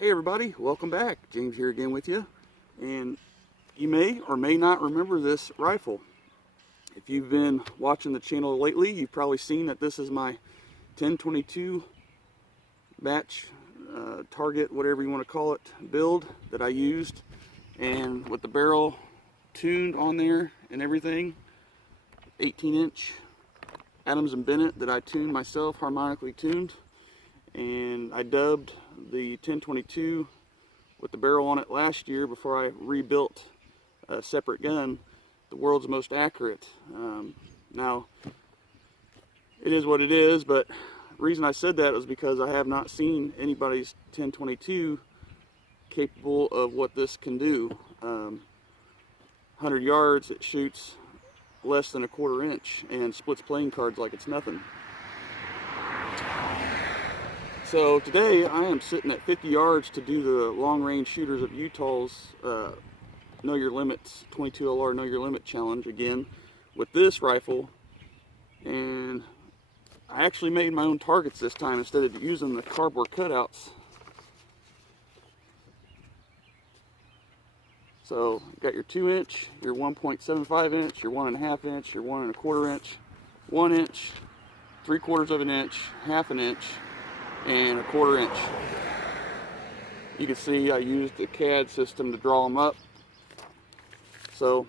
Hey everybody, welcome back. James here again with you. And you may or may not remember this rifle. If you've been watching the channel lately, you've probably seen that this is my 1022 batch, target, whatever you want to call it, build that I used. And with the barrel tuned on there and everything, 18-inch Adams & Bennett that I tuned myself, harmonically tuned. And I dubbed the 1022 with the barrel on it last year before I rebuilt a separate gun, the world's most accurate. Now, it is what it is, but the reason I said that was because I have not seen anybody's 1022 capable of what this can do. 100 yards, it shoots less than a 1/4 inch and splits playing cards like it's nothing. So today I am sitting at 50 yards to do the long-range shooters of Utah's Know Your Limits 22 LR Know Your Limit challenge again with this rifle, and I actually made my own targets this time instead of using the cardboard cutouts. So you got your 2-inch, your 1.75 inch, your 1.5 inch, your 1 1/4 inch, 1 inch, 3/4 of an inch, 1/2 inch, and a 1/4 inch. You can see I used the CAD system to draw them up. So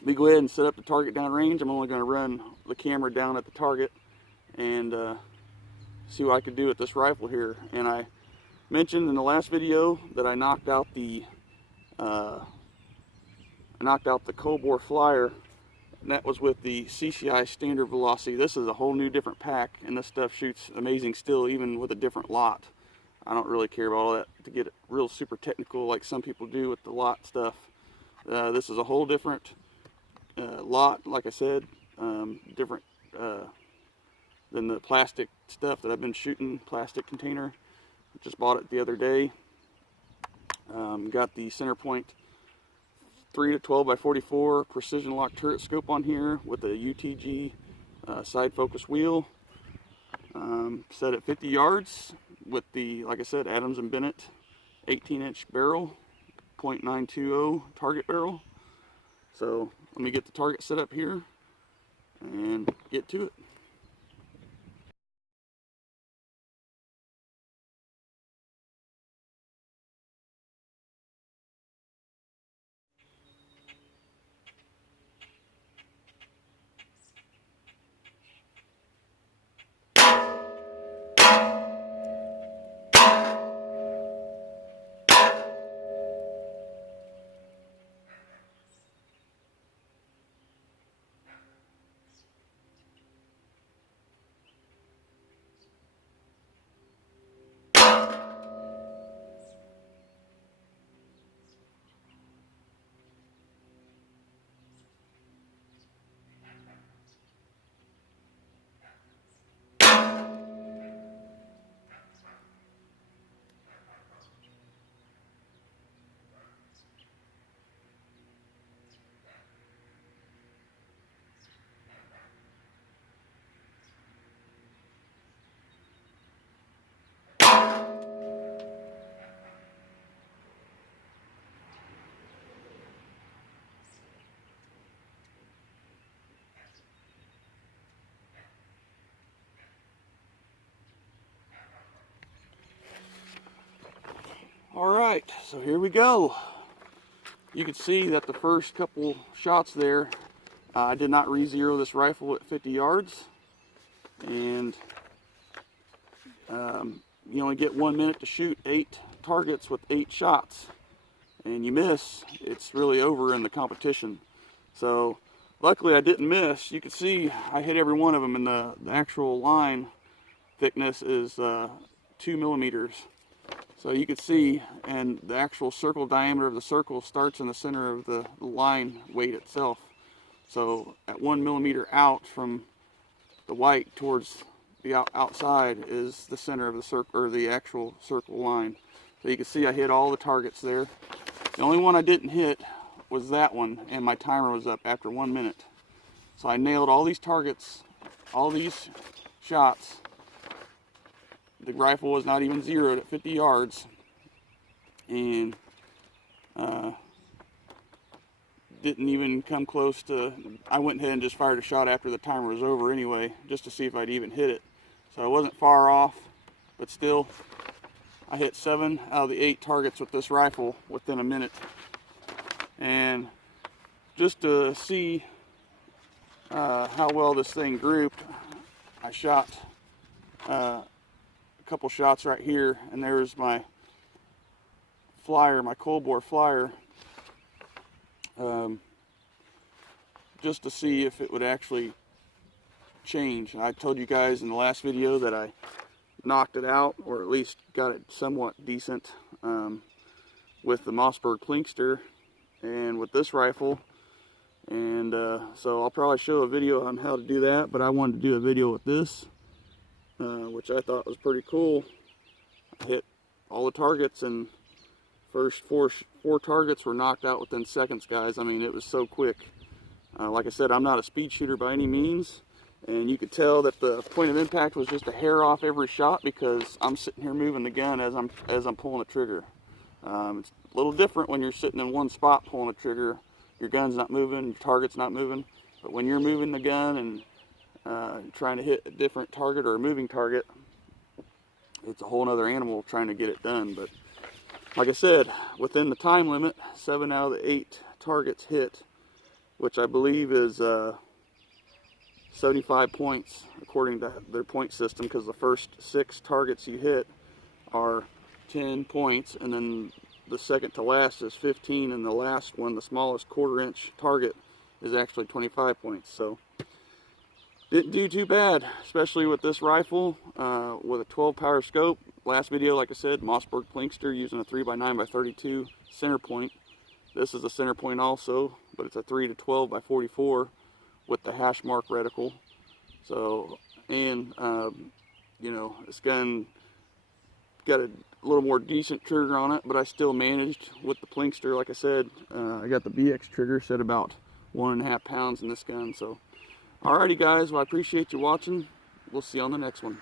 let me go ahead and set up the target downrange. I'm only going to run the camera down at the target and see what I could do with this rifle here. And I mentioned in the last video that I knocked out the Cold Bore Flyer, and that was with the CCI standard velocity. This is a whole new different pack, and this stuff shoots amazing still, even with a different lot. I don't really care about all that to get it real super technical like some people do with the lot stuff. This is a whole different lot, like I said, different than the plastic stuff that I've been shooting, plastic container. Just bought it the other day. Got the center point 3 to 12 by 44 precision lock turret scope on here with a UTG side focus wheel. Set at 50 yards with the, like I said, Adams & Bennett 18-inch barrel, .920 target barrel. So let me get the target set up here and get to it. Alright, so here we go. You can see that the first couple shots there, I did not re-zero this rifle at 50 yards. And you only get 1 minute to shoot 8 targets with 8 shots. And you miss, it's really over in the competition. So luckily I didn't miss. You can see I hit every one of them, and the actual line thickness is 2 millimeters. So you can see, and the actual circle diameter of the circle starts in the center of the line weight itself. So at 1 millimeter out from the white towards the outside is the center of the circle, or the actual circle line. So you can see I hit all the targets there. The only one I didn't hit was that one, and my timer was up after 1 minute. So I nailed all these targets, all these shots. The rifle was not even zeroed at 50 yards. and didn't even come close to. I went ahead and just fired a shot after the timer was over anyway, just to see if I'd even hit it. So I wasn't far off, but still, I hit 7 out of the 8 targets with this rifle within a minute. And just to see how well this thing grouped, I shot a couple shots right here, and there's my flyer, my cold bore flyer, just to see if it would actually change. I told you guys in the last video that I knocked it out, or at least got it somewhat decent with the Mossberg Plinkster and with this rifle. And so I'll probably show a video on how to do that, but I wanted to do a video with this, which I thought was pretty cool. I hit all the targets, and first four targets were knocked out within seconds, guys. I mean, it was so quick. Like I said, I'm not a speed shooter by any means, and you could tell that the point of impact was just a hair off every shot because I'm sitting here moving the gun as I'm pulling the trigger. It's a little different when you're sitting in one spot pulling the trigger. Your gun's not moving, your target's not moving, but when you're moving the gun and trying to hit a different target or a moving target, it's a whole other animal trying to get it done. But like I said, within the time limit, 7 out of the 8 targets hit, which I believe is 75 points according to their point system, because the first 6 targets you hit are 10 points, and then the second to last is 15, and the last one, the smallest 1/4 inch target, is actually 25 points. So didn't do too bad, especially with this rifle with a 12 power scope. Last video, like I said, Mossberg Plinkster using a 3x9x32 center point. This is a center point also, but it's a 3 to 12 by 44 with the hash mark reticle. So, and you know, this gun got a little more decent trigger on it, but I still managed with the Plinkster. Like I said, I got the BX trigger set about 1.5 pounds in this gun. So, alrighty guys, well, I appreciate you watching. We'll see you on the next one.